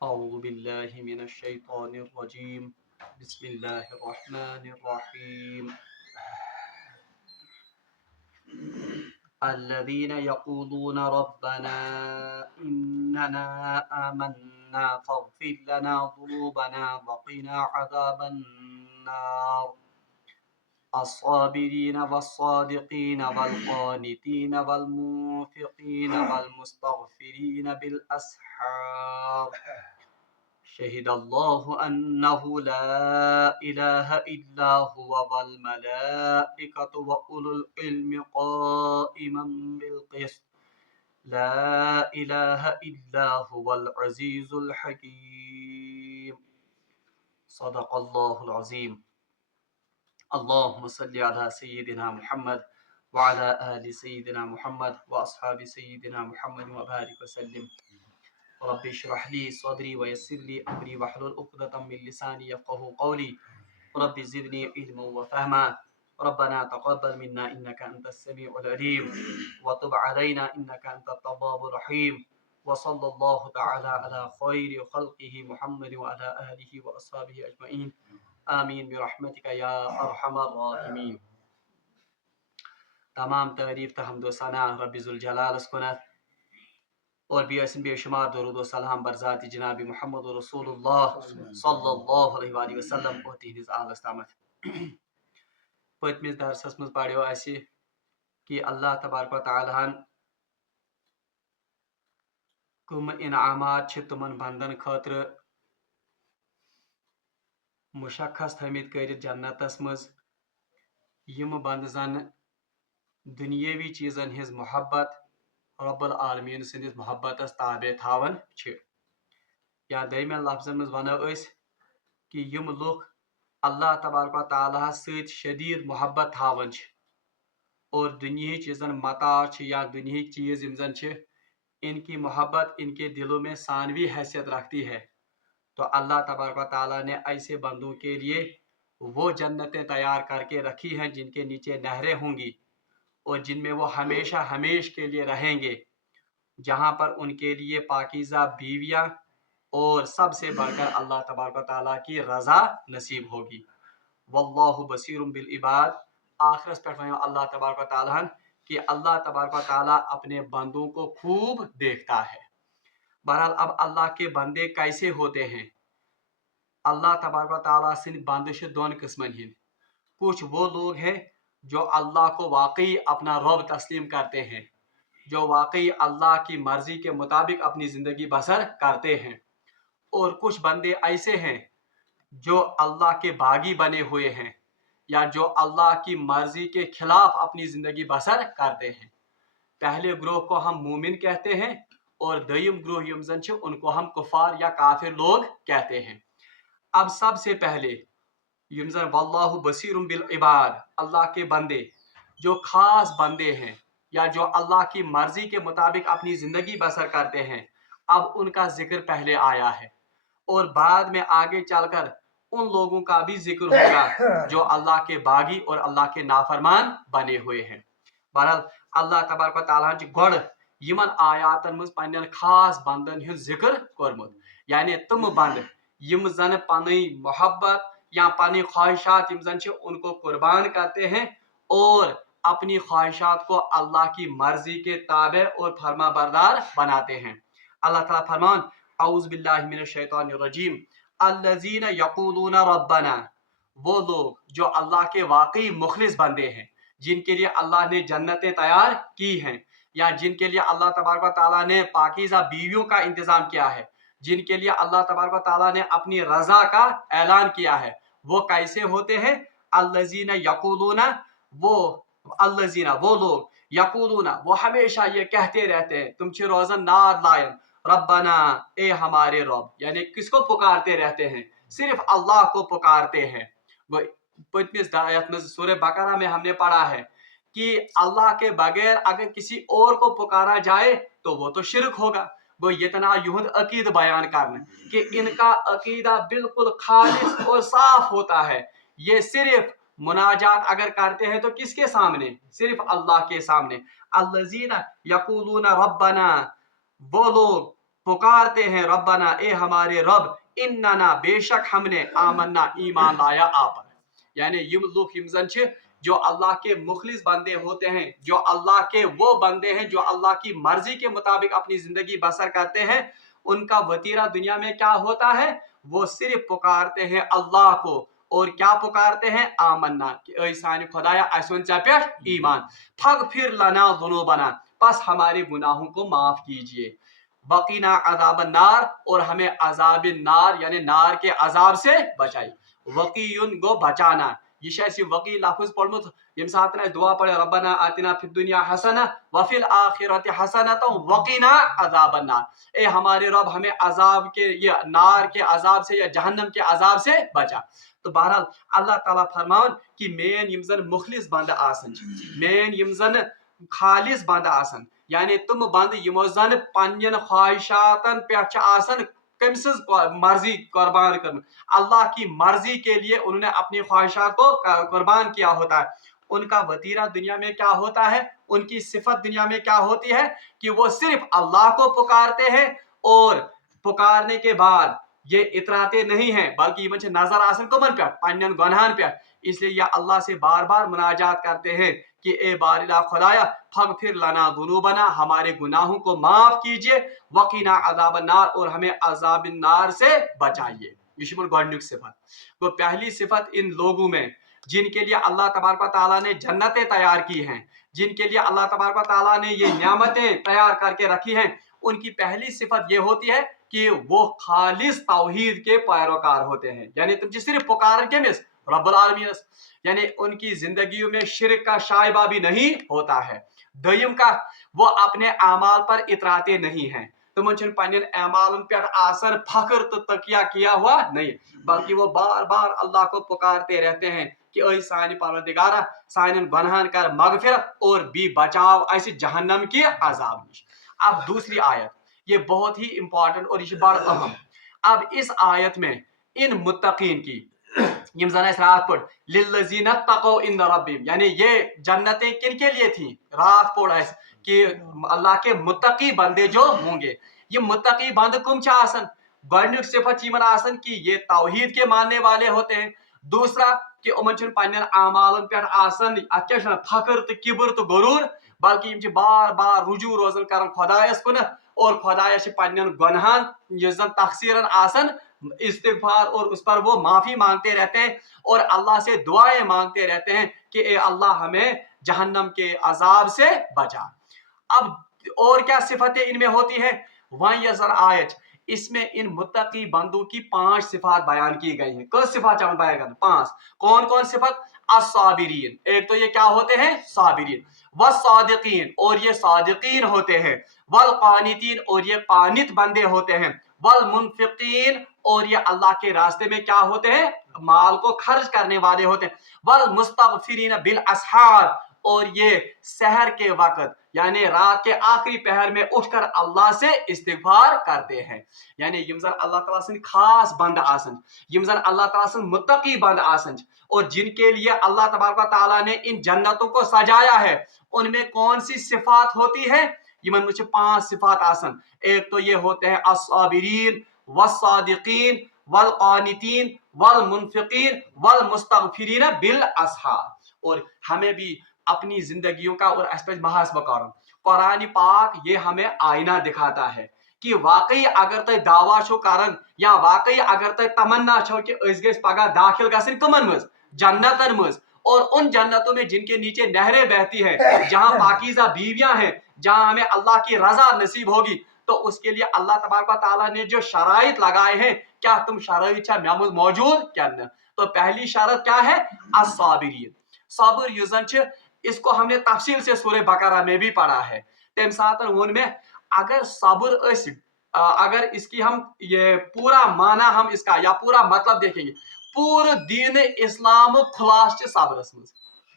أعوذ بالله من الشيطان الرجيم بسم الله الرحمن الرحيم الذين يقولون ربنا إننا آمنا فاغفر لنا ذنوبنا وقنا عذاب النار الصابرين والصادقين والقانتين والمنفقين والمستغفرين بالأسحار شهد الله أنه لا إله إلا هو والملائكة وأولو العلم قائما بالقسط لا إله إلا هو العزيز الحكيم صدق الله العظيم اللهم صل على سيدنا محمد وعلى آل سيدنا محمد وأصحاب سيدنا محمد وبارك وسلم رب اشرح لي صدري ويسر لي أمري واحلل عقدة من لساني يفقهوا قولي رب زدني علما وفهما ربنا تقبل منا إنك أنت السميع العليم وتب علينا إنك أنت التواب الرحيم وصلى الله تعالى على خير خلقه محمد وعلى آله وأصحابه أجمعين آمین برحمتک یا ارحم الراحمین. تمام تعریف تو حمد و ثنا رب ذوالجلال کنت اور بے شمار درود و سلام بر ذات جناب محمد رسول اللہ صلی اللہ علیہ وآلہ وسلم اور تہندس آلس تامت. پتمس درسس مز پڑھو اس کہ اللہ تبارک و تعالیٰ کم انعامات تمن بندن خاطر مشخص تھمت کر جنتس مز یم بند زن دنیاوی چیزن ہز محبت رب العالمین سندس محبتس تابع تھاون چھ. یا دریمین لفظن مز ونو اس کہ یم لوگ اللہ تبارک و تعالیٰ ست شدید محبت تھاون چھ اور دنیاہی چیزن متاع یا دنیاہی چیز یم زن چھ ان کی محبت ان کے دلوں میں ثانوی حیثیت رکھتی ہے. تو اللہ تبارک و تعالیٰ نے ایسے بندوں کے لیے وہ جنتیں تیار کر کے رکھی ہیں جن کے نیچے نہریں ہوں گی اور جن میں وہ ہمیشہ ہمیش کے لیے رہیں گے، جہاں پر ان کے لیے پاکیزہ بیویاں اور سب سے بڑھ کر اللہ تبارک و تعالیٰ کی رضا نصیب ہوگی. واللہ بصیر بالعباد. آخرت پر اللہ تبارک و تعالیٰ کہ اللہ تبارک و تعالیٰ اپنے بندوں کو خوب دیکھتا ہے. بہرحال اب اللہ کے بندے کیسے ہوتے ہیں؟ اللہ تبارک و تعالیٰ سن بند دون قسمن ہند. کچھ وہ لوگ ہیں جو اللہ کو واقعی اپنا رب تسلیم کرتے ہیں، جو واقعی اللہ کی مرضی کے مطابق اپنی زندگی بسر کرتے ہیں، اور کچھ بندے ایسے ہیں جو اللہ کے باغی بنے ہوئے ہیں یا جو اللہ کی مرضی کے خلاف اپنی زندگی بسر کرتے ہیں. پہلے گروہ کو ہم مومن کہتے ہیں اور دویم گروہ یم زن چھ ان کو ہم کفار یا کافر لوگ کہتے ہیں. اب سب سے پہلے یم زن واللہ بصیر بالعباد، اللہ کے بندے جو خاص بندے ہیں یا جو اللہ کی مرضی کے مطابق اپنی زندگی بسر کرتے ہیں، اب ان کا ذکر پہلے آیا ہے اور بعد میں آگے چل کر ان لوگوں کا بھی ذکر ہوگا جو اللہ کے باغی اور اللہ کے نافرمان بنے ہوئے ہیں. بہرحال اللہ تبارک و تعالیٰ گوڑ یمن آیاتن مز پنن خاص بندن ہند ذکر کورمت، یعنی تم بند یم زن پنی محبت یا پنی خواہشات یم زن ان کو قربان کرتے ہیں اور اپنی خواہشات کو اللہ کی مرضی کے تابع اور فرما بردار بناتے ہیں. اللہ تعالیٰ فرمان اعوذ باللہ من الشیطان الرجیم الذین یقولون ربنا، وہ لوگ جو اللہ کے واقعی مخلص بندے ہیں، جن کے لیے اللہ نے جنتیں تیار کی ہیں یا جن کے لیے اللہ تبارک و تعالیٰ نے پاکیزہ بیویوں کا انتظام کیا ہے، جن کے لیے اللہ تبارک و تعالیٰ نے اپنی رضا کا اعلان کیا ہے. وہ کیسے ہوتے ہیں؟ الذین یقولون، وہ لوگ یقولون وہ ہمیشہ یہ کہتے رہتے ہیں، تم چھ روزن ناد لائن ربنا، اے ہمارے رب، یعنی کس کو پکارتے رہتے ہیں؟ صرف اللہ کو پکارتے ہیں. وہ پچھلے آیت میں سورہ بقرہ میں ہم نے پڑھا ہے کہ اللہ کے بغیر اگر کسی اور کو پکارا جائے تو وہ تو شرک ہوگا. وہ اتنا یہود عقید بیان کرنا کہ ان کا عقیدہ بالکل خالص اور صاف ہوتا ہے. یہ صرف مناجات اگر کرتے ہیں تو کس کے سامنے؟ صرف اللہ کے سامنے. الذین یقولون ربنا، वो लोग पुकारते हैं रब्बना, ए हमारे रब, इन्नना बेशक हमने, आमन्ना ईमान लाया आप पर। यानी यम लोग यम जन छ जो अल्लाह के मुखलिस बंदे होते हैं, जो अल्लाह के वो बंदे हैं जो अल्लाह की मर्जी के मुताबिक अपनी जिंदगी बसर करते हैं, उनका वतीरा दुनिया में क्या होता है? वो सिर्फ पुकारते हैं अल्लाह को, और क्या पुकारते हैं? आमन्ना, कि ऐ सानी खुदाया असन चा पे ईमान, फगफिर लना जुनूबना, बस हमारे गुनाहों को माफ कीजिए, वकीना अजाब नार, और हमें अजाब नार यानी नार के अजाब से बचाई। वकीयुन गो बचाना, ये वकी लफ्ज पढ़मुत यम साथ दुआ पढ़े रब्बना आतिना फिद दुनिया हसना वफिल आखिरति हसना, तो वकीना अजाब नार, ए हमारे रब हमें अजाब के, ये नार के अजाब से या जहन्नम के अजाब से बचा। तो बहरहाल अल्लाह ताला फरमान कि मेन यम जन मुखलिस बंद आसन, मेन यम जन खालिस बंद आसन, यानी तुम बंद यमो जन पन्न ख्वाहिशातन पे आसन कमिस मर्जी कुर्बान कर, अल्लाह की मर्जी के लिए उन्होंने अपनी ख्वाहिशात को कुर्बान किया होता है। उनका वतीरा दुनिया में क्या होता है? उनकी सिफत दुनिया में क्या होती है? कि वो सिर्फ अल्लाह को पुकारते हैं, और पुकारने के बाद ये इतराते नहीं हैं, बल्कि ये नजर आसन कमन पे पन्न गुनाहन पे, इसलिए ये अल्लाह से बार बार मुनाजात करते हैं कि ए बारिला खुदाया फगफिर लना जुनूबना, हमारे गुनाहों को माफ कीजिए, वकीना अजाब नार, और हमें अजाब नार से बचाइए। ये गॉडनिक सिफत। वो पहली सिफत इन लोगों में जिनके लिए अल्लाह तबारक व तआला ने जन्नतें तैयार की हैं, जिनके लिए अल्लाह तबारक व तआला ने ये नियामतें तैयार करके रखी हैं, उनकी पहली सिफत ये होती है कि वो खालिस तौहीद के पैरोकार होते हैं, यानी तुम सिर्फ पुकार के मिस रब्बुल आलमीन, यानी उनकी जिंदगियों में शिरक का शायबा भी नहीं होता है। दयम का, वो अपने अमाल पर इतराते नहीं हैं, तुम पन्न अमालन पे आसन फख्र तो तकिया किया हुआ नहीं, बल्कि वो बार बार अल्लाह को पुकारते रहते हैं कि ऐ सानी परवरदिगारा, सानन गुनाहन कर मगफिरत, और भी बचाव ऐसे जहन्नम के अजाब निश। अब दूसरी आयत, ये बहुत ही इंपॉर्टेंट और ये बड़ा अहम। अब इस आयत में इन मुत्तकीन की यम जन रात पढ़ लिल्लज़ीना तक़ौ इंद रब्बिहिम, यानी ये जन्नतें किन के लिए थी? रात पढ़ कि अल्लाह के मुत्तकी बंदे जो होंगे, ये मुत्तकी बंद कुम चा आसन, गॉडनिक सिफत यमन आसन कि ये तौहीद के मानने वाले होते हैं। दूसरा कि उमन पन्न अमालन पे आसन फख्र तो किब्र तो गुरूर, बल्कि यम बार बार रुजू रोजन कर खुदायस कुन, और खुदाया पन्न गुनाहन यस जन तकसीरन आसन इस्तिगफार, और उस पर वो माफी मांगते रहते हैं और अल्लाह से दुआएं मांगते रहते हैं कि ए अल्लाह हमें जहन्नम के अजाब से बचा। अब और क्या सिफतें इनमें होती हैं? वहीं यजर आयत, इसमें इन मुत्तकी बंदों की 5 सिफात बयान की गई हैं। कौन सिफात बयान कर? 5। कौन कौन सिफत? अस्साबिरीन, एक तो ये क्या होते हैं? साबिरीन। वस्सादिकीन, और ये सादिकीन होते हैं। वल कानितीन, और ये कानित बंदे होते हैं। वल मुनफिकीन, और ये अल्लाह के रास्ते में क्या होते हैं? माल को खर्च करने वाले होते हैं। वल मुस्तगफिरीन बिल असहार, और ये सहर के वक्त यानी रात के आखिरी पहर में उठकर अल्लाह से इस्तिगफार करते हैं। यानी यमजन अल्लाह ताला से खास बंद आसन, यमजन अल्लाह ताला से मुत्तकी बंद आसन, और जिनके लिए अल्लाह तबारक व तआला ने इन जन्नतों को सजाया है, उनमें कौन सी सिफात होती है? यमन मुझे 5 सिफात आसन। एक तो ये होते हैं अस्साबिरीन वस्सादिकीन वल कानितीन वल मुनफिकीन वल मुस्तगफिरीन बिल असहार। और हमें भी अपनी जिंदगियों का और मुहासबा करो। कुरान पाक ये हमें आईना दिखाता है कि वाकई अगर तुम दावा छो करन, या वाकई अगर तुम तमन्ना छो कि अस गस पगह दाखिल गसन कमन मज? जन्नतन मज, और उन जन्नतों में जिनके नीचे नहरें बहती हैं, जहां पाकीज़ा बीवियां हैं, जहां हमें अल्लाह की रजा नसीब होगी, तो उसके लिए अल्लाह तबारक व तआला ने जो शराइत लगाए हैं, क्या तुम शराइत मौजूद क्या? तो पहली शरत क्या है? अस्साबिरीन, सब्र युजन, इसको हमने तफसील से सूरह बकरा में भी पढ़ा है। तम साथ में अगर सब्र अगर इसकी हम ये पूरा माना हम इसका या पूरा मतलब देखेंगे, पूरे दीन इस्लाम खुलास सब्रस में,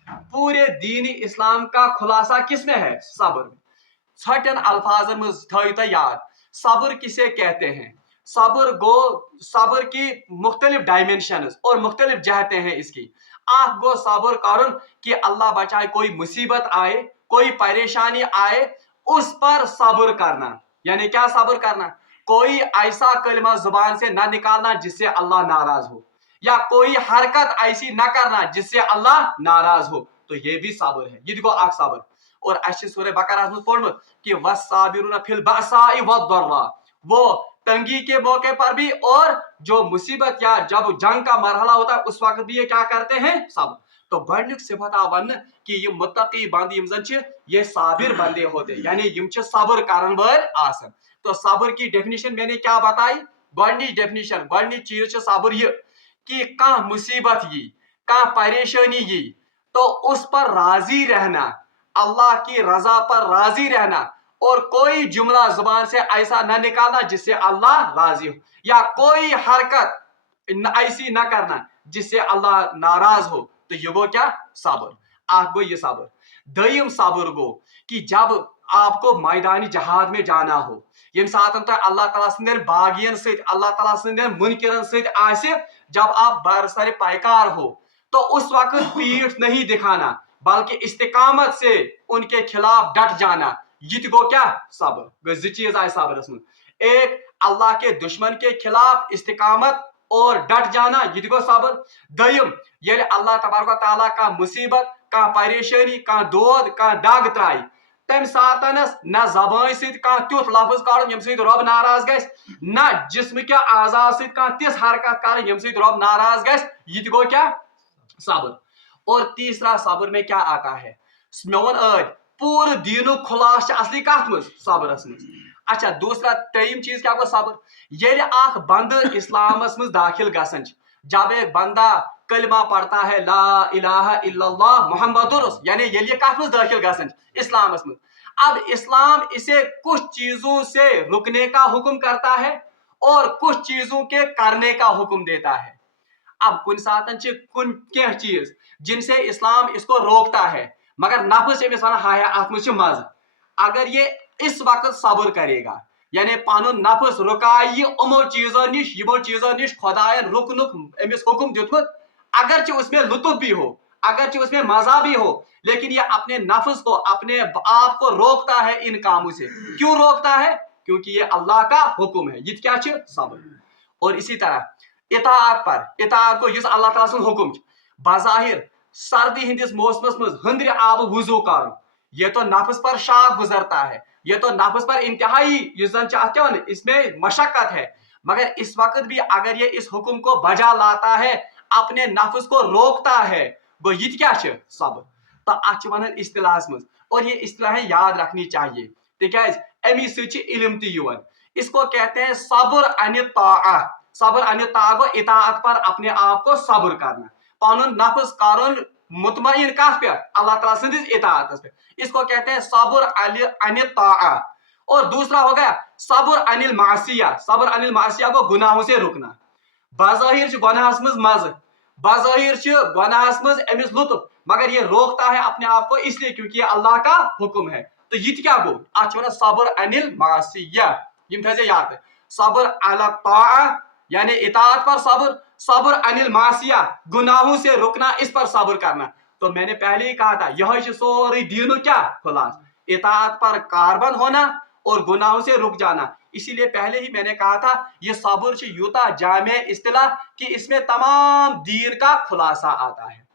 पूरे दीन इस्लाम का खुलासा किसमें है? सब्र में। छठन अल्फाजन में थो याद, सब्र किसे कहते हैं? सब्र गो, सब्र की मुख्तलिफ डायमेंशन और मुख्तलिफ जहतें हैं इसकी। आप गो सब्र करुन कि अल्लाह बचाए, कोई मुसीबत आए, कोई परेशानी आए, उस पर सब्र करना, यानी क्या सब्र करना, कोई ऐसा कलमा जुबान से ना निकालना जिससे अल्लाह नाराज हो, या कोई हरकत ऐसी ना करना जिससे अल्लाह नाराज हो, तो ये भी सब्र है, ये गो आख सब्र। और अच्छी सूरह बकरा में पढ़मुत कि वस्साबिरुना फिल बअसाई वद्दर्रा, वो तंगी के मौके पर भी और जो मुसीबत या जब जंग का मरहला होता है उस वक्त भी ये क्या करते हैं, सब्र। तो गडनुक सिफत आव वन कि ये मुत्तकी बंद यम जन छ ये साबिर बंदे होते, यानी यम छ सब्र करन वल आसन। तो सब्र की डेफिनेशन मैंने क्या बताई, गडनिच डेफिनेशन गडनिच चीज छ सब्र ये कि कह मुसीबत यी, कह परेशानी यी, तो उस पर राजी रहना, अल्लाह की रजा पर राजी रहना, और कोई जुमला जुबान से ऐसा न निकालना जिससे अल्लाह राजी हो, या कोई हरकत ऐसी न करना जिससे अल्लाह नाराज हो, तो ये गो क्या, सब्र। आख गो ये सब्र। दयम सब्र गो कि जब आपको मैदानी जहाद में जाना हो, यम सातन तो अल्लाह ताला संदेन बागियन सहित, अल्लाह ताला संदेन मुनकिरन सहित आसे, जब आप बरसर पैकार हो, तो उस वक्त पीठ नहीं दिखाना बल्कि इस्तिकामत से उनके खिलाफ डट जाना, ये गो क्या, सब्र। जी चीज आए सब्र में, एक अल्लाह के दुश्मन के खिलाफ इस्तिकामत और डट जाना, ये गो सब्र। दयम ये अल्लाह तबारक ताला का मुसीबत, का परेशानी, का दोद, का दाग त्राई, तम सातनस न जबान सहित कह तुथ लफ्ज काढ़ यम सहित रब नाराज गस, न जिस्म के आजाद सहित कह तिस हरकत कर यम सहित रब नाराज गस, ये गो क्या, सब्र। और तीसरा सब्र में क्या आता है, मे वन आज पूरे दीनु खुलास असली कत मज, सब्रस मज। अच्छा दूसरा त्रेयम चीज क्या गो सब्र, ये आख बंद इस्लामस मज दाखिल गसन, जब एक बंदा कलमा पढ़ता है ला इलाहा इल्लल्लाह मुहम्मदुर रसूल, यानी ये कत मज दाखिल गसन, इस्लामस मज। अब इस्लाम इसे कुछ चीजों से रुकने का हुक्म करता है और कुछ चीजों के करने का हुक्म देता है। अब कुन सातन कुन क्या चीज जिनसे इस्लाम इसको रोकता है, मगर नफ्स अमिस वन हाय अत मज मज, अगर ये इस वक्त सब्र करेगा, यानी पानुन नफ्स रुकाय उमो चीजों निश खुदायन रुकनुक अमिस हुक्म दितमुत, अगरचे उसमें लुत्फ भी हो, अगरचे उसमें मजा भी हो, लेकिन ये अपने नफ्स को, अपने आप को रोकता है इन कामों से। क्यों रोकता है, क्योंकि ये अल्लाह का हुक्म है, ये क्या छ सब्र। और इसी तरह इताअत पर, इताअत को इस अल्लाह ताला सुन हुक्म बज़ाहिर सर्दी हिंदिस मौसमस मज हंद्र आब वुजू कर, ये तो नफ्स पर शाक गुजरता है, ये तो नफ्स पर इंतहाई इसमें मशक्कत है, मगर इस वक्त भी अगर ये इस हुक्म को बजा लाता है, अपने नफ्स को रोकता है, गो ये क्या छ सब्र। तो अच वन इस्तिलाहस मज, और ये इस्तिलाहें याद रखनी चाहिए तिकाज अमी सि इल्म ति युवन। इसको कहते हैं सब्र अन ताआ, सब्र अन ताआ गो इताअत पर अपने आप को सब्र करना, पानुन नफ्स कारुन मुतमईन कथ पे, अल्लाह ताला संदिस इताअत पे, इसको कहते हैं सब्र अन ताआ। और दूसरा हो गया सब्र अनिल मासिया, सब्र अनिल मासिया को गुनाहों से रुकना। बज़ाहिर गुनाहस मज मज, बज़ाहिर गुनाहस मज अमिस लुत्फ, मगर ये रोकता है अपने आप को इसलिए क्योंकि ये अल्लाह का हुक्म है। तो ये क्या गो अच वन सब्र अनिल मासिया, यम थे याद है, सब्र अला ताआ यानी इताअत पर सब्र, सब्र अनिल मासिया गुनाहों से रुकना, इस पर सब्र करना। तो मैंने पहले ही कहा था यह सोरी दीनु क्या खुलास, इताअत पर कारबंद होना और गुनाहों से रुक जाना। इसीलिए पहले ही मैंने कहा था ये सब्र यूता जामे इस्तिलाह कि इसमें तमाम दीन का खुलासा आता है।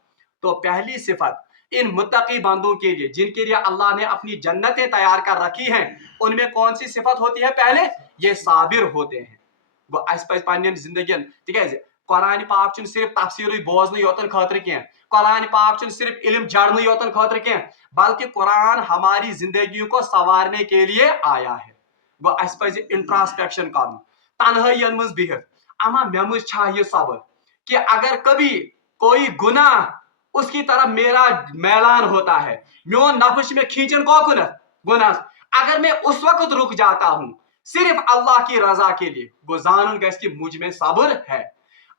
तो पहली सिफत इन मुत्तकी बंदों के लिए जिनके लिए अल्लाह ने अपनी जन्नतें तैयार कर रखी हैं, उनमें कौन सी सिफत होती है, पहले ये साबिर होते हैं। जिंदगी तिकाज कुरान पाक सिर्फ तफसीर बोजन योतन खतर कह, कुरान पाक सिर्फ इल्म जड़न योतन खतर कह, बल्कि कुरान हमारी जिंदगी को संवारने के लिए आया है। गो अस पज इंट्रास्पेक्शन कर तनहाइन मज बिहत अमा मे मज ये सब्र कि अगर कभी कोई गुनाह उसकी तरफ मेरा मैलान होता है, मोन नफ्स में खींचन कोकुन गुनाह, अगर मैं उस वक्त रुक जाता हूं सिर्फ अल्लाह की रजा के लिए, गो जानन गस कि मुझ में सब्र है।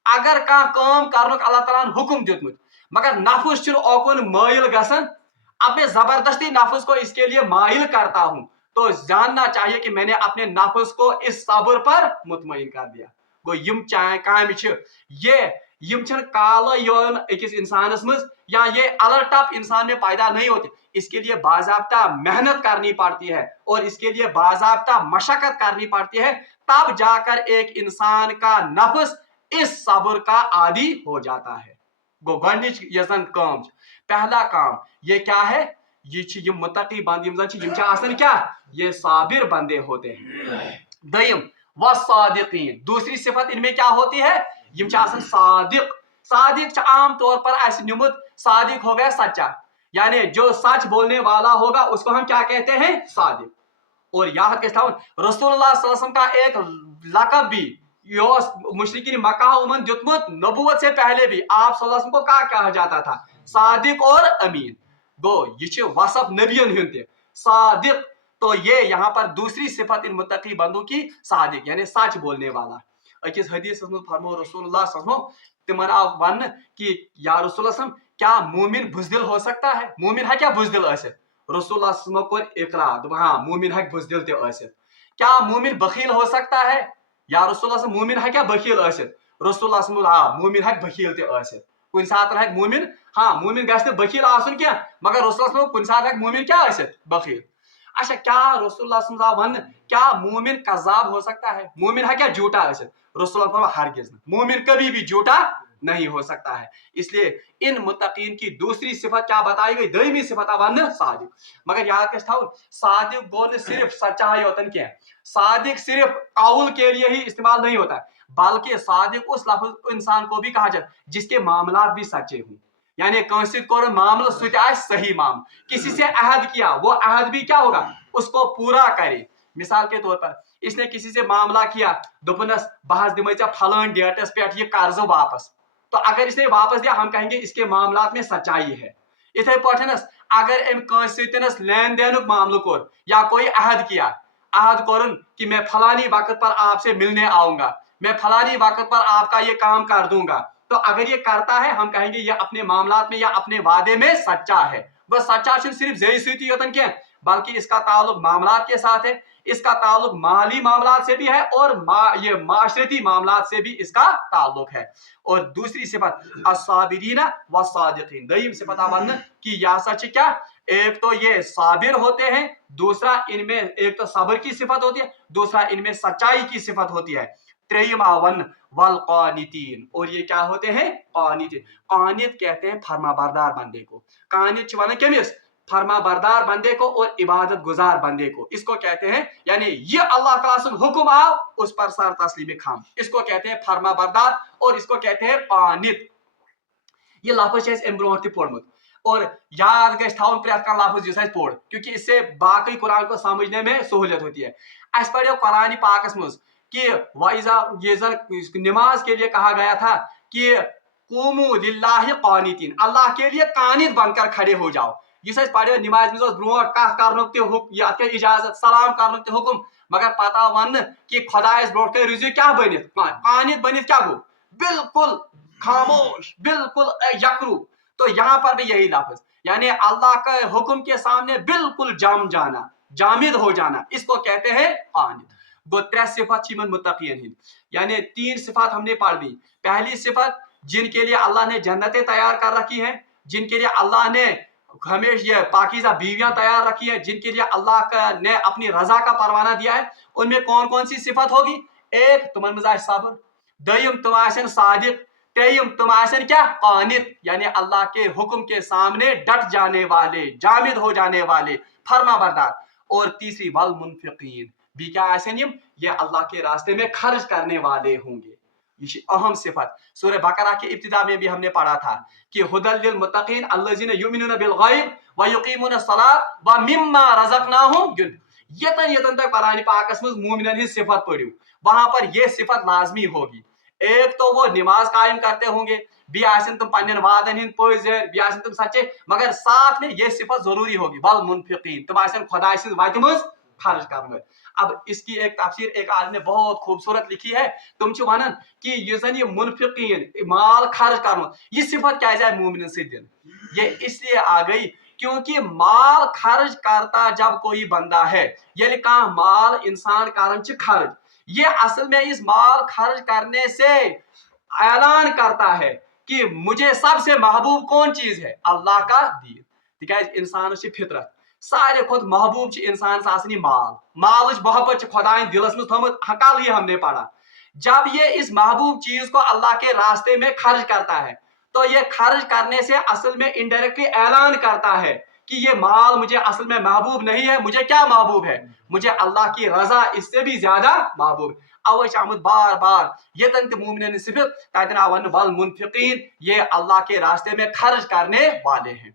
अगर कह काम करनुक अल्लाह ताला हुक्म दितमुत मगर नफ्स ओकुन माइल गसन, अब मैं जबरदस्ती नफ्स को इसके लिए माइल करता हूं, तो जानना चाहिए कि मैंने अपने नफ्स को इस सब्र पर मुतमईन कर दिया। गो यम काम यम काल योन अकिस इंसानस मज या ये अलर्ट ऑफ इंसान में पैदा नहीं होते। इसके लिए बाज़ाब्ता मेहनत करनी पड़ती है और इसके लिए बाज़ाब्ता मशक्कत करनी पड़ती है, तब जाकर एक इंसान का नफ्स इस सब्र का आदी हो जाता है। गो गनिच यजन काम पहला काम ये क्या है, ये मुत्तकी बंद यम क्या, ये साबिर बंदे होते हैं। दयम वसादिकीन, दूसरी सिफत इनमें क्या होती है, यम सादिक। सादिक आम तौर पर ऐसे निमुत सादिक हो गया सच्चा, यानी जो सच बोलने वाला होगा उसको हम क्या कहते हैं, सादिक। और याद के रसूलुल्लाह सल्लल्लाहु अलैहि वसल्लम का एक लक़ब भी मुशरिकीन मक्का उमन दितमुत, नबुवत से पहले भी आप सल्लल्लाहु अलैहि वसल्लम को क्या कहा जाता था, सादिक और अमीन। गो ये वसफ नबियन हुंद सादिक। तो ये यहाँ पर दूसरी सिफत इन मुत्तकी बंदों की सादिक, यानी सच बोलने वाला। अकिस हदीस फरमो रसूलुल्लाह सल्लल्लाहु अलैहि वसल्लम तिमन आव वन कि या रसूलुल्लाह क्या मोमिन बुज़दिल हो सकता है, मोमिन है क्या बुज़दिल आसित। रसूलुल्लाह सल्लल्लाहु अलैहि वसल्लम को इकरार, हाँ मोमिन है बुज़दिल ते आसित। क्या मोमिन बखील हो सकता है, या रसूलुल्लाह मोमिन है क्या बखील आसित। रसूलुल्लाह सल्लल्लाहु अलैहि वसल्लम मोमिन है बखील ते आसित। कुन सात है मोमिन, हाँ मोमिन गस बखील आसन क्या, मगर रसूलुल्लाह कुन सात है मोमिन क्या आसित, बखील। अच्छा क्या रसूलुल्लाह सल्लल्लाहु अलैहि वसल्लम क्या मोमिन कज़ाब हो सकता है, मोमिन है क्या झूठा आसित। रसूलुल्लाह हरगिज़ मोमिन कभी भी झूठा नहीं हो सकता है। इसलिए इन मुत्तकीन की दूसरी सिफत क्या बताई गई, दईमी सिफत वन सादिक। मगर याद के सादिक गो न सिर्फ सच्चाई होतन क्या, सादिक सिर्फ काउल के लिए ही इस्तेमाल नहीं होता, बल्कि सादिक उस लफ्ज़ इंसान को भी कहा जाता जिसके मामलात भी सच्चे हों, यानी कोर मामला सही मामला, किसी से अहद किया वो अहद भी क्या होगा, उसको पूरा करे। मिसाल के तौर पर इसने किसी से मामला किया, दोपनस बहस दिम फलान डेटस पे ये कर्ज वापस, तो अगर इसने वापस दिया हम कहेंगे इसके मामलात में सच्चाई है। इथे पठनस अगर अम लेन देन मामला कोर या कोई अहद किया, अहद कोरन कि मैं फलानी वक्त पर आपसे मिलने आऊंगा, मैं फलानी वक्त पर आपका ये काम कर दूंगा, तो अगर ये करता है हम कहेंगे ये अपने मामलात में या अपने वादे में सच्चा है। वह सच्चा सिर्फ जय सूती होतन क्या, बल्कि इसका ताल्लुक मामलात के साथ है, इसका ताल्लुक माली मामलात से भी है और ये माशरती मामलात से भी इसका ताल्लुक है। और दूसरी सिफत अस्साबिरीना व सादिकीन, दईम सिफत वन कि या सच क्या, एक तो ये साबिर होते हैं, दूसरा इनमें एक तो सब्र की सिफत होती है, दूसरा इनमें सच्चाई की सिफत होती है। त्रेयम आवन वल कानितीन, और ये क्या होते हैं, कानितीन। कानित कहते हैं फर्माबरदार बंदे को, कानित वन केमिस फर्मा बरदार बंदे को और इबादत गुजार बंदे को, इसको कहते हैं, यानी ये अल्लाह ताला से हुक्म आओ उस पर सर तस्लीम खाम, इसको कहते हैं फर्मा बरदार और इसको कहते हैं कानित। ये लफ्ज़ अम ब्रोह तह पोर्मुत और याद गई थवन प्रेत कह लफ्ज़ पोड़, क्योंकि इससे बाकी कुरान को समझने में सहूलियत होती है। अस पढ़ो कुरान पाकस मज कि वाइजा ये जन नमाज के लिए कहा गया था कि कुमू लिल्लाहि कानितीन, अल्लाह के लिए कानित बनकर खड़े हो जाओ। इस पढ़ो नमाज मज ब्रो कत कर इजाजत सलाम कर हुक्म, मगर पता वन कि खुदायस ब्रो रुजु क्या बनित, कानित बनित क्या गो, बिल्कुल खामोश, बिल्कुल यकरू। तो यहाँ पर भी यही लफ्ज, यानी अल्लाह के हुक्म के सामने बिल्कुल जम जाना, जामिद हो जाना, इसको कहते हैं कानित। गो त्रै सिफत मुत्तकीन, यानी तीन सिफत हमने पढ़ दी। पहली सिफत जिनके लिए अल्लाह ने जन्नतें तैयार कर रखी हैं, जिनके लिए अल्लाह ने हमेशा पाकीज़ा बीवियां तैयार रखी है, जिनके लिए अल्लाह ने अपनी रजा का परवाना दिया है, उनमें कौन कौन सी सिफत होगी, एक तुम सब्र, दयम तुम सादिक, तेयम तुम क्या, कानित, यानी अल्लाह के हुक्म के सामने डट जाने वाले, जामिद हो जाने वाले, फर्मा बरदार। और तीसरी वल मुनफिकीन भी क्या आसन, ये अल्लाह के रास्ते में खर्च करने वाले होंगे। ये अहम सिफत सूरह बकरा के इब्तिदा में भी हमने पढ़ा था कि हुदल लिल मुत्तकीन अल्लज़ीना युमिनूना बिल गैब व युकीमूना सलात व मिम्मा रज़क़नाहुम यतन यतन तक कुरान पाकस में मोमिनन की सिफत पढ़ी, वहां पर यह सिफत लाजमी होगी। एक तो वो नमाज कायम करते होंगे, भी आसन तुम पन्नन वादन हिंद पोजर, भी आसन तुम सच्चे, मगर साथ में यह सिफत जरूरी होगी वल मुनफिकीन, तुम आसन खुदाय सिंद वत मज खर्च कर। अब इसकी एक तफसीर एक आदमी ने बहुत खूबसूरत लिखी है, तुम वन कि ये मुनफिकीन माल खर्च कर, यह सिफत क्या जाए मोमिन से दिन, ये इसलिए आ गई क्योंकि माल खर्च करता जब कोई बंदा है, ये कह माल इंसान कर खर्च, ये असल में इस माल खर्च करने से اعلان کرتا ہے کہ مجھے سب سے محبوب کون چیز ہے؟ اللہ کا دین. تکیاز انسانس چھ فطرت سارے کھت محبوب چھ انسانس آسنی مال. مالچ محبت چھ خدائن دلس مز تھومت. کل ہی ہم نے پڑھا جب یہ اس محبوب چیز کو اللہ کے راستے میں خرچ کرتا ہے تو یہ خرچ کرنے سے اصل میں انڈائریکٹلی اعلان کرتا ہے کہ یہ مال مجھے اصل میں محبوب نہیں ہے. مجھے کیا محبوب ہے؟ مجھے اللہ کی رضا اس سے بھی زیادہ محبوب ہے. اوے آمد بار بار یتن تہ مومنین صفت تتن آو والمنفقین یہ اللہ کے راستے میں خرچ کرنے والے ہیں.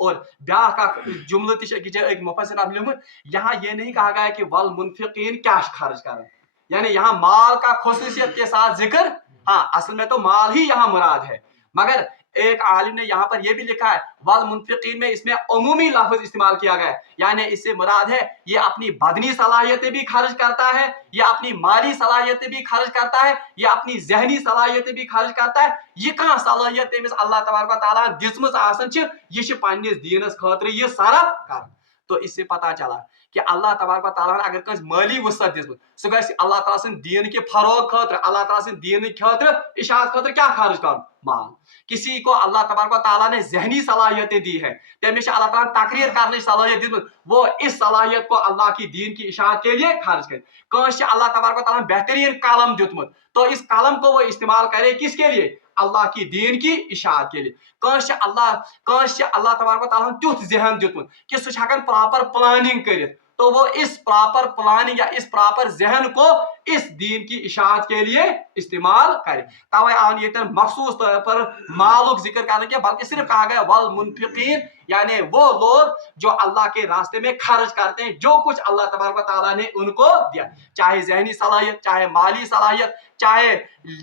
اور بیاا جملہ تک مفسر آپ لکھمت یہاں یہ نہیں کہا گیا کہ والمنفقین کیا خرچ کریں، یعنی یہاں مال کا خصوصیت کے ساتھ ذکر. ہاں اصل میں تو مال ہی یہاں مراد ہے، مگر ایک عالم نے یہاں پر یہ بھی لکھا ہے والمنفقین میں اس میں عمومی لفظ استعمال کیا گیا ہے، یعنی اس سے مراد ہے یہ اپنی بدنی صلاحیتیں بھی خرچ کرتا ہے، یہ اپنی مالی صلاحیتیں بھی خرچ کرتا ہے، یہ اپنی ذہنی صلاحیتیں بھی خرچ کرتا ہے. یہ کہاں صلاحیت تمس اللہ تبارک و تعالیٰ دژمٕژ آسان چھ یہ پننس دینس خاطر یہ صرف کر. تو اس سے پتہ چلا کہ اللہ تبارک و تعالیٰ اگر کس مالی وسعت دژمٕژ سہ گژھِ اللہ تعالیٰ سن دین کے فروغ خاطر، اللہ تعالیٰ سن دین خاطر اشاعت خاطر کیا خرچ کر؟ مال. کسی کو اللہ تبارک و تعالیٰ نے ذہنی صلاحیتیں دی ہے، تمس اللہ تعالیٰ تقریر کرنے صلاحیت دی، وہ اس صلاحیت کو اللہ کی دین کی اشاعت کے لیے خرچ کرے. کنس اللہ تبارک و تعالیٰ نے بہترین قلم دیتمت تو اس قلم کو وہ استعمال کرے کس کے لیے؟ اللہ کی دین کی اشاعت کے لیے. کنس اللہ تبارک و تعالیٰ نے تیتھ ذہن دیتمت کہ سہ ہیکن پراپر پلاننگ کرت، تو وہ اس پراپر پلاننگ یا اس پراپر ذہن کو اس دین کی اشاعت کے لیے استعمال کرے. توے آن یہ مخصوص طور پر مالک ذکر کرنے کے بلکہ صرف کہا گیا والمنفقین، یعنی وہ لوگ جو اللہ کے راستے میں خرچ کرتے ہیں جو کچھ اللہ تبارک و تعالیٰ نے ان کو دیا، چاہے ذہنی صلاحیت، چاہے مالی صلاحیت، چاہے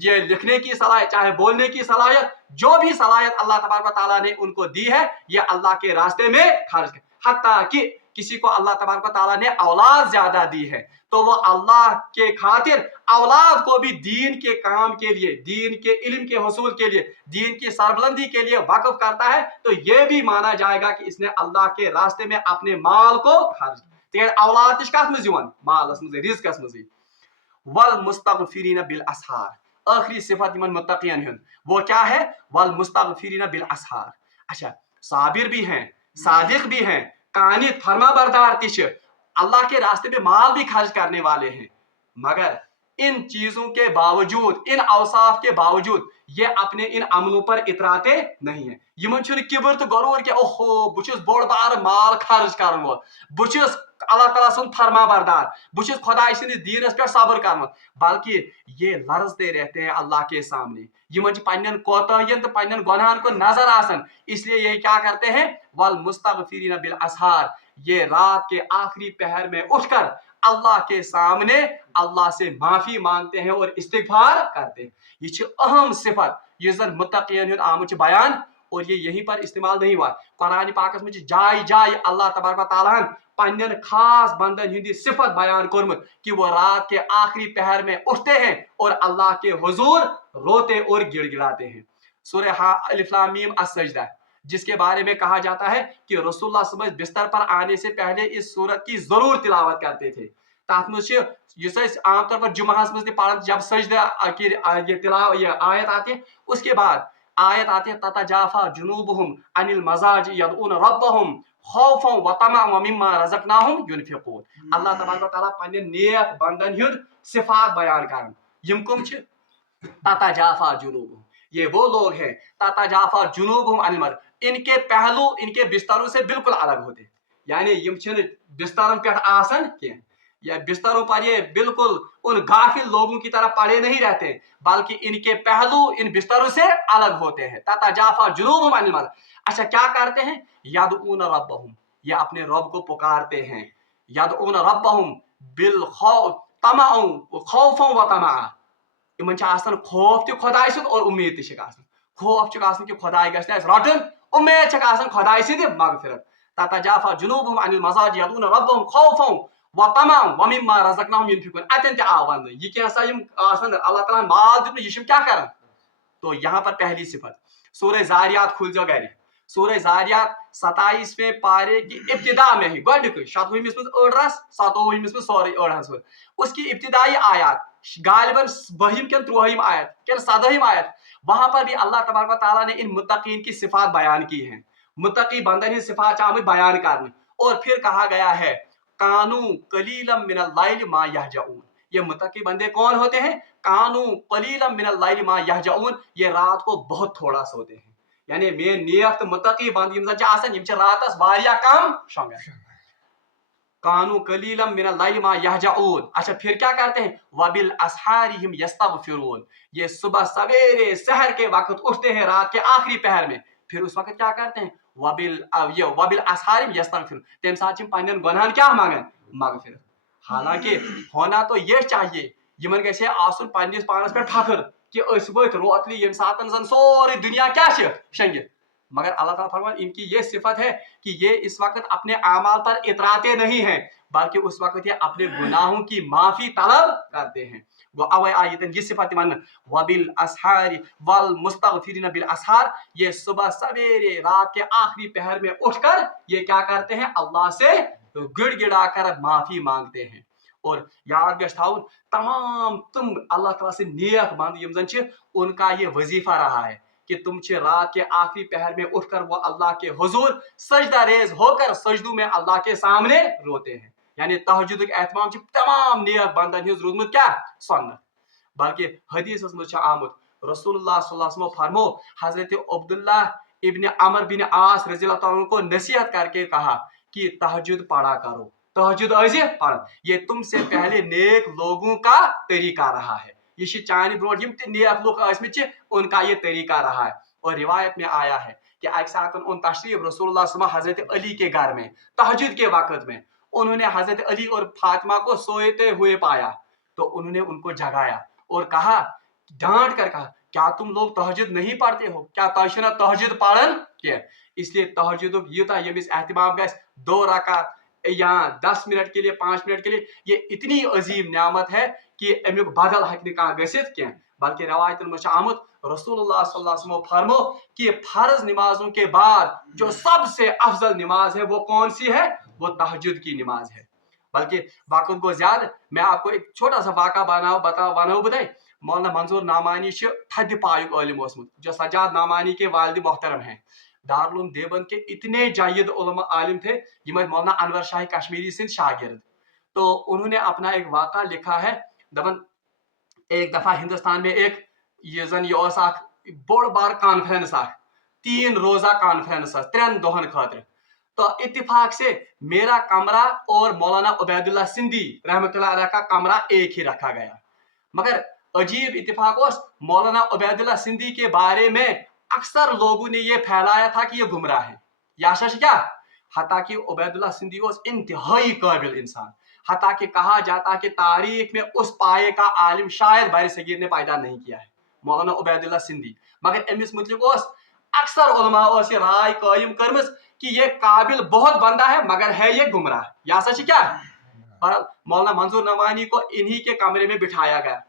یہ لکھنے کی صلاحیت، چاہے بولنے کی صلاحیت، جو بھی صلاحیت اللہ تبارک و تعالیٰ نے ان کو دی ہے یہ اللہ کے راستے میں خرچ کرے. حتیٰ کہ کسی کو اللہ تبارک و تعالیٰ نے اولاد زیادہ دی ہے تو وہ اللہ کے خاطر اولاد کو بھی دین کے کام کے لیے، دین کے علم کے حصول کے لیے، دین کی سربلندی کے لیے وقف کرتا ہے، تو یہ بھی مانا جائے گا کہ اس نے اللہ کے راستے میں اپنے مال کو خرچ کیا. اولاد تش کت مز مالس مز رزقس مز. والمستغفرین بالاسحار آخری صفت یمن متقین ہند وہ کیا ہے؟ والمستغفرین بالاسحار. اچھا صابر بھی ہیں، صادق بھی ہیں، قانت فرما بردار تش، اللہ کے راستے میں مال بھی خرچ کرنے والے ہیں، مگر ان چیزوں کے باوجود، ان اوصاف کے باوجود یہ اپنے ان عملوں پر اتراتے نہیں ہیں. یمن چھن کبر تو غرور کہ اوہو بچس بوڑ بار مال خرچ کرن وول، بچس اللہ تعالیٰ سن فرما بردار، بچس خدا سندس دینس پہ صبر کرن، بلکہ یہ لرزتے رہتے ہیں اللہ کے سامنے. یمن پنن کوتاہین تو پنن گناہن کو نظر آسن، اس لیے یہ کیا کرتے ہیں؟ والمستغفرین بالاسحار، یہ رات کے آخری پہر میں اٹھ کر اللہ کے سامنے اللہ سے معافی مانگتے ہیں اور استغفار کرتے ہیں. یہ اہم صفت یہ زن متقین ہند آمت بیان، اور یہ یہیں پر استعمال نہیں ہوا. قرآن پاکس میں جائے جائے اللہ تبارک و تعالیٰ پنن خاص بندن ہندی صفت بیان کرمت کہ وہ رات کے آخری پہر میں اٹھتے ہیں اور اللہ کے حضور روتے اور گڑ گڑاتے ہیں. سورہ الف لام میم السجدہ جس کے بارے میں کہا جاتا ہے کہ رسول اللہ صلی اللہ علیہ وسلم بستر پر آنے سے پہلے اس سورت کی ضرور تلاوت کرتے تھے. تات مجھ عام طور پر جمعہ مجھ پڑھا جب سجدہ کی یہ آیت آتی ہے، اس کے بعد آیت آتی ہے تتجافا جنوبہم عن المضاجع یدعون ربہم خوفا وطمعا ومما رزقناہم ینفقون. اللہ تبارک و تعالیٰ پننے نیک بندن ہند صفات بیان کرن. یم کم چھ؟ تتجافا جنوبہم، یہ وہ لوگ ہیں تتجافا جنوبہم عن المضاجع، ان کے پہلو ان کے بستروں سے بالکل الگ ہوتے، یعنی یم چھن بسترن پہ آسن کی یا بستروں پر یہ بالکل ان غافل لوگوں کی طرح پڑے نہیں رہتے، بلکہ ان کے پہلو ان بستروں سے الگ ہوتے ہیں. تتجافا جنوبہم عن المضاجع. اچھا کیا کرتے ہیں؟ یدعون ربہم، یہ اپنے رب کو پکارتے ہیں. یدعون ربہم بالخوف طمعا خوفا وطمعا، یمن چھ آسان خوف تہ خدائے سند اور امید تہ آسان. خوف چھ آسان کہ خدائے گژھِ نہٕ اَسہِ رٹُن، امید چھ آسان خدائے سند مغفرت. تتجافا جنوبہم عن المضاجع یدعون ربہم خوفا وطمعا ومما رزقناہم ینفقون. اتن تہ آو وننہٕ یہ کیسا یم آسان اللہ تعالیٰ مال دیتمت یہ کیا کرن. تو یہاں پر پہلی صفت سورہ زاریات کھل جو گھر، سورہ زاریات 27ویں پارے کی ابتدا میں ہی گۄڈنیُکُے 27ویں مس 8 رس 27ویں مس سورے 8 اس کی ابتدائی آیات गालिबन 20 के 30 आयत के 17 आयत, वहां पर भी अल्लाह तबारक व तआला ने इन मुत्तकीन की सिफात बयान की है। मुत्तकी बंदन ही सिफात आमद बयान करने, और फिर कहा गया है कानू कलीलम मिनल लैल मा यहजऊन। ये मुत्तकी बंदे कौन होते हैं? कानू कलीलम मिनल लैल मा यहजऊन, ये रात को बहुत थोड़ा सोते हैं। यानी मे नियत मुत्तकी बंद यम जन आसन यम रातस वारिया कम शोंगन। कानू कलीलम मिनल लैल मा यहजऊन। अच्छा फिर क्या करते हैं? वबिल असहारिहिम यस्तगफिरून, ये सुबह सवेरे सहर के वक्त उठते हैं रात के आखिरी पहर में, फिर उस वक्त क्या करते हैं? वबिल असहारिम यस्तगफिरून, तेम साथ हम पन्नन गुनाहन क्या मांगन? मगफिरत। हालांकि होना तो ये चाहिए, यमन गछे आसुन पन्निस पानस पे फखर कि अस वथ रोतली यम सातन जन सोरे दुनिया क्या शंगित, मगर अल्लाह ताला फरमान इनकी ये सिफत है कि ये इस वक्त अपने आमाल पर इतराते नहीं हैं, बल्कि उस वक्त ये अपने गुनाहों की माफी तलब करते हैं। वो अवय आयतन ये सिफत मन वबिल असहारी वल मुस्तगफिरीन बिल असहार, ये सुबह सवेरे रात के आखिरी पहर में उठकर ये क्या करते हैं? अल्लाह से गिड़गिड़ा कर माफी मांगते हैं। और याद गश थाउन तमाम तुम अल्लाह ताला से नेक बंद यम जन छ, उनका ये वजीफा रहा है कि तुम रात के आखिरी पहर में उठकर वो अल्लाह के हुजूर सजदा रेज होकर सजदू में अल्लाह के सामने रोते हैं। यानी तहज्जुद एहतमाम तमाम नेक बंदन हिज रोजमुत क्या सुन्नत। बल्कि हदीस मज आमुत रसूलुल्लाह सल्लल्लाहु अलैहि वसल्लम फरमो, हजरत अब्दुल्ला इब्न अमर बिन आस रज़ियल्लाहु ताला को नसीहत करके कहा कि तहज्जुद पढ़ा करो, तहज्जुद ऐसे पढ़, ये तुमसे पहले नेक लोगों का तरीका रहा है। ये चान ब्रो यम ते नेक लोग उनका ये तरीका रहा है। और रिवायत में आया है कि एक साथ उन तशरीफ रसूलुल्लाह सल्लल्लाहु अलैहि वसल्लम हजरत अली के घर में तहज्जुद के वक्त में, उन्होंने हजरत अली और फातिमा को सोते हुए पाया, तो उन्होंने उनको जगाया और कहा, डांट कर कहा, क्या तुम लोग तहज्जुद नहीं पढ़ते हो? क्या तशना तहज्जुद पढ़न के? इसलिए तहज्जुद यूता यमिस एहतमाम गस 2 रकात यहाँ 10 मिनट के लिए 5 मिनट के लिए, ये इतनी अजीम नियामत है कि अमुक बदल हक कह गसित क्या। बल्कि रवायतन में आमुत रसूलुल्लाह सल्लल्लाहु अलैहि वसल्लम फरमो कि फर्ज नमाजों के बाद जो सबसे अफजल नमाज है वो कौन सी है? वो तहज्जुद की नमाज है। बल्कि वक्त को ज्यादा, मैं आपको एक छोटा सा वाक़ा बनाओ बताए। मौलाना मंजूर नामानी थद पायुक आलिम ओसमुत, जो सज्जाद नामानी के वालिद मोहतरम हैं। दारुल उलूम देवबंद के इतने जायद उलमा आलिम थे, ये मौलाना अनवर शाह कश्मीरी सिंध शागिर्द। तो उन्होंने अपना एक वाक़ा लिखा है, दबन एक दफा हिंदुस्तान में एक ये जन ये बोड़ बार कॉन्फ्रेंस 3 रोजा कॉन्फ्रेंस 3 दोहन खातिर। तो इत्तेफाक से मेरा कमरा और मौलाना उबैदुल्लाह सिंधी रहमतुल्लाह अलैह का कमरा एक ही रखा गया। मगर अजीब इत्तेफाक उस मौलाना उबैदुल्लाह सिंधी के बारे में अक्सर लोगों ने ये फैलाया था कि ये गुमराह है या शश क्या, हता कि उबैदुल्लाह सिंधी उस इंतहाई काबिल इंसान, हता कि कहा जाता कि तारीख में उस पाए का आलिम शायद बारी सगीर ने पैदा नहीं किया है, मौलाना उबैदुल्लाह सिंधी। मगर अमिस मुतलिक अक्सर उलमा ये राय कायम करमस कि ये काबिल बहुत बंदा है मगर है ये गुमराह या सच क्या। पर मौलाना मंजूर नवानी को इन्हीं के कमरे में बिठाया गया,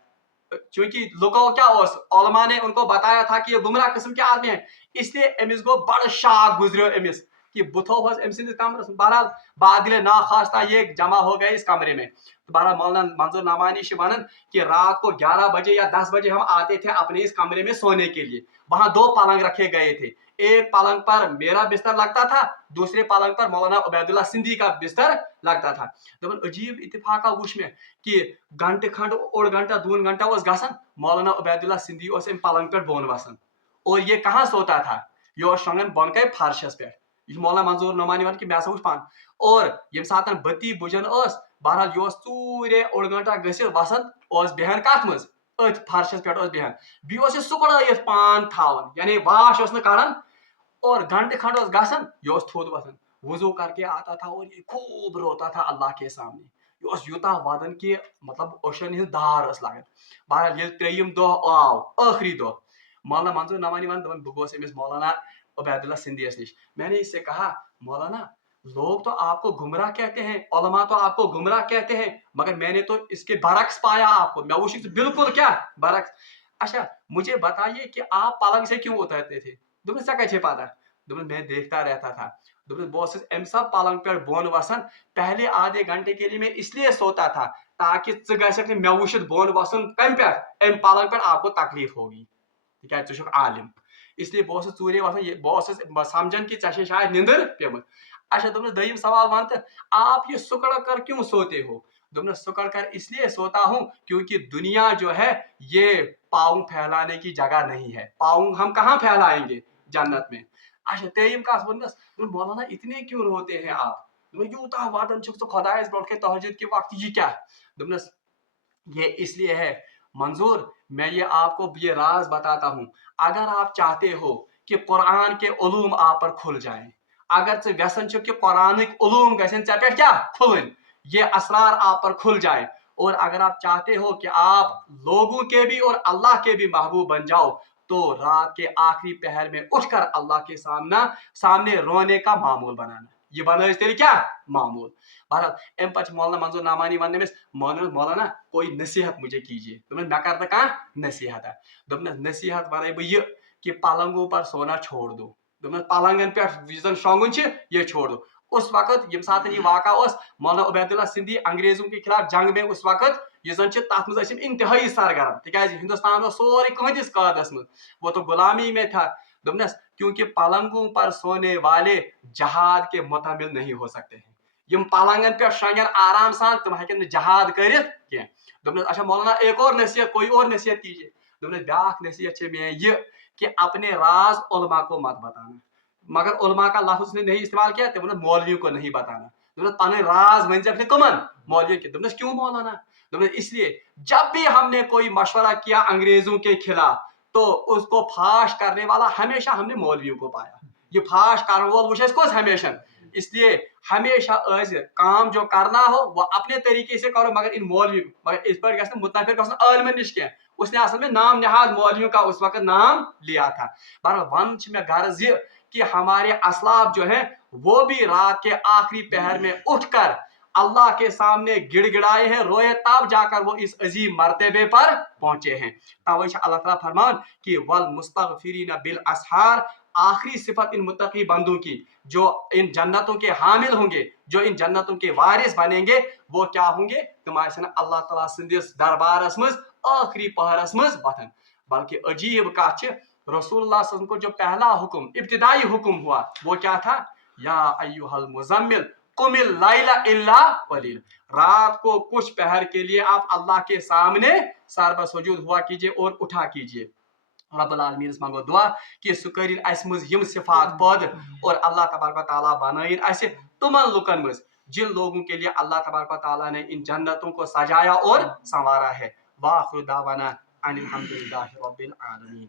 क्योंकि लोगों क्या उलमा ने उनको बताया था कि ये गुमराह किस्म के आदमी हैं, इसलिए अमिस को बड़ शाक गुजरो अमिस कि बुथो कमरस। बहरहाल बादल ना खास्ता ये जमा हो गए इस कमरे में। तो बहरहाल मौलाना मंजूर नवानी वनन कि रात को 11 बजे या 10 बजे हम आते थे अपने इस कमरे में सोने के लिए। वहां 2 पलंग रखे गए थे, एक पलंग पर मेरा बिस्तर लगता था, दूसरे पलंग पर मौलाना उबैदुल्लाह सिंधी का बिस्तर लगता था। तो अजीब इत्तेफाक वुच में कि घंटे खंड और घंटा 2 घंटा गसन मौलाना उबैदुल्लाह सिंधी पलंग पर बोन वसन। और ये कहाँ सोता था? ये शंगन बोन के फर्शस पे। मौलाना मंजूर नमानी वन कि मैं वुच पान। और ये सात बत्ती बुझन बहरहाल ये चूरे ओड़ घंटा गसित वसन बेहन कत मज अथ फर्शस पे बेहन, बी सुकड़ित पान थावन, यानी वाश कड़न, और घंटे खंड गसन ये थोद वसन, वजू करके आता था और ये खूब रोता था अल्लाह के सामने। ये यूता वदन कि मतलब ओशन हिंद दार लगन। बहरहाल ये 3 दह आव आखिरी दह, मौलाना मंजूर नवानी वन दपन बह गोस मौलाना उबैदुल्लाह सिंधी निश। मैंने इससे कहा, मौलाना लोग तो आपको गुमराह कहते हैं, उलमा तो आपको गुमराह कहते हैं, मगर मैंने तो इसके बरक्स पाया आपको, मैं वो बिल्कुल क्या बरक्स। अच्छा मुझे बताइए कि आप पलंग से क्यों उतरते थे? दुबन सा कैसे पाता? दुबन मैं देखता रहता था। दुबन बॉस एम सब पलंग पर बोन वसन, पहले आधे घंटे के लिए मैं इसलिए सोता था ताकि मे वुशित बोन वसन कम पे अम पलंग पे आपको तकलीफ होगी तिक च आलिम इसलिए बहुत चूरे वसान बहुत समझन कि चे शायद निंदर पेम अच्छा दोनों दयम सवाल वन तो आप ये सुकड़ कर क्यों सोते हो दोनों सुकड़ कर इसलिए सोता हूँ क्योंकि दुनिया जो है ये पाँव फैलाने की जगह नहीं है पाँव हम कहाँ फैलाएंगे जन्नत में अच्छा तेम कस वनस मौलाना इतने क्यों रोते हैं आप यूता वादन खुदायस ब्रोट के तहज्जुद के वक्त ये क्या दोनस ये इसलिए है मंजूर मैं ये आपको ये राज बताता हूँ अगर आप चाहते हो कि कुरान के उलूम आप पर खुल जाएं अगर चे व्यसन कि कुरानिक उलूम गसन चे पे क्या खुलन ये असरार आप पर खुल जाए और अगर आप चाहते हो कि आप लोगों के भी और अल्लाह के भी महबूब बन जाओ तो रात के आखिरी पहर में उठकर अल्लाह के सामने रोने का मामूल बनाना ये बना तेरे क्या मामूल बहरहाल अम पे मौलाना मंजूर नामानी वन मौलाना कोई नसीहत मुझे कीजिए मैं कर कह नसीहत है नसीहत वन बह ये कि पलंगों पर सोना छोड़ दो पलंगन पे शोंगुन ये छोड़ दो उस वक्त ये साथ ये वाक़ा मौलाना उबैदुल्लाह सिंधी अंग्रेजों के खिलाफ जंग में उस वक्त ये जन तथ मज इंतहाई सरगर्म तिकाज हिंदुस्तान सोरे कहदिस कदस मज वो तो गुलामी में था दोपनस क्योंकि पलंगों पर सोने वाले जहाद के मुतमिल नहीं हो सकते हैं यम पलंगन पे शंगन आराम सान तुम हेकन जहाद कर अच्छा मौलाना एक और नसीहत कोई और नसीहत कीजिए ब्याख नसीहत मे ये कि अपने राज उलमा को मत बताना मगर उलमा का लफ्ज ने नहीं इस्तेमाल किया तो मौलवियों को नहीं बताना पन राज वन अपने कमन मौलवियों के क्यों मौलाना इसलिए जब भी हमने कोई मशवरा किया अंग्रेजों के खिलाफ तो उसको फाश करने वाला हमेशा हमने मौलवियों को पाया ये फाश कर वोल वो कस हमेशा इसलिए हमेशा काम जो करना हो वो अपने तरीके से करो मगर इन मौलवी मगर इस पर मुतफिक आलमन निश क्या उसने असल में नाम नहाद मौलवियों का उस वक्त नाम लिया था बहरहाल वन में गर्ज ये कि हमारे असलाफ जो है वो भी रात के आखिरी पहर में उठकर अल्लाह के सामने गिड़गिड़ाए हैं रोए तब जाकर वो इस अजीम मर्तबे पर पहुंचे हैं तब अल्लाह ताला फरमान कि वल मुस्तगफिरीन बिल असहार आखिरी सिफत इन मुत्तकी बंदों की जो इन जन्नतों के हामिल होंगे जो इन जन्नतों के वारिस बनेंगे वो क्या होंगे तुम्हारे अल्लाह ताला सिंदिस दरबारस मज आखिरी पहरस मज वथन बल्कि अजीब कथ रसूलुल्लाह को जो पहला हुक्म इब्तिदाई हुक्म हुआ वो क्या था या अय्युहल मुज़म्मिल कुमिल लाइला इल्ला कलील रात को कुछ पहर के लिए आप अल्लाह के सामने सर बसुजूद हुआ कीजिए और उठा कीजिए रब्बुल आलमीन मांगो दुआ कि सु करिन अस मज यम सिफात पद और अल्लाह तबारक व तआला बनाइन अस तुमन लुकन मज जिन लोगों के लिए अल्लाह तबारक व तआला ने इन जन्नतों को सजाया और संवारा है वाखिर दावाना अनिल हम्दुलिल्लाहि रब्बिल आलमीन।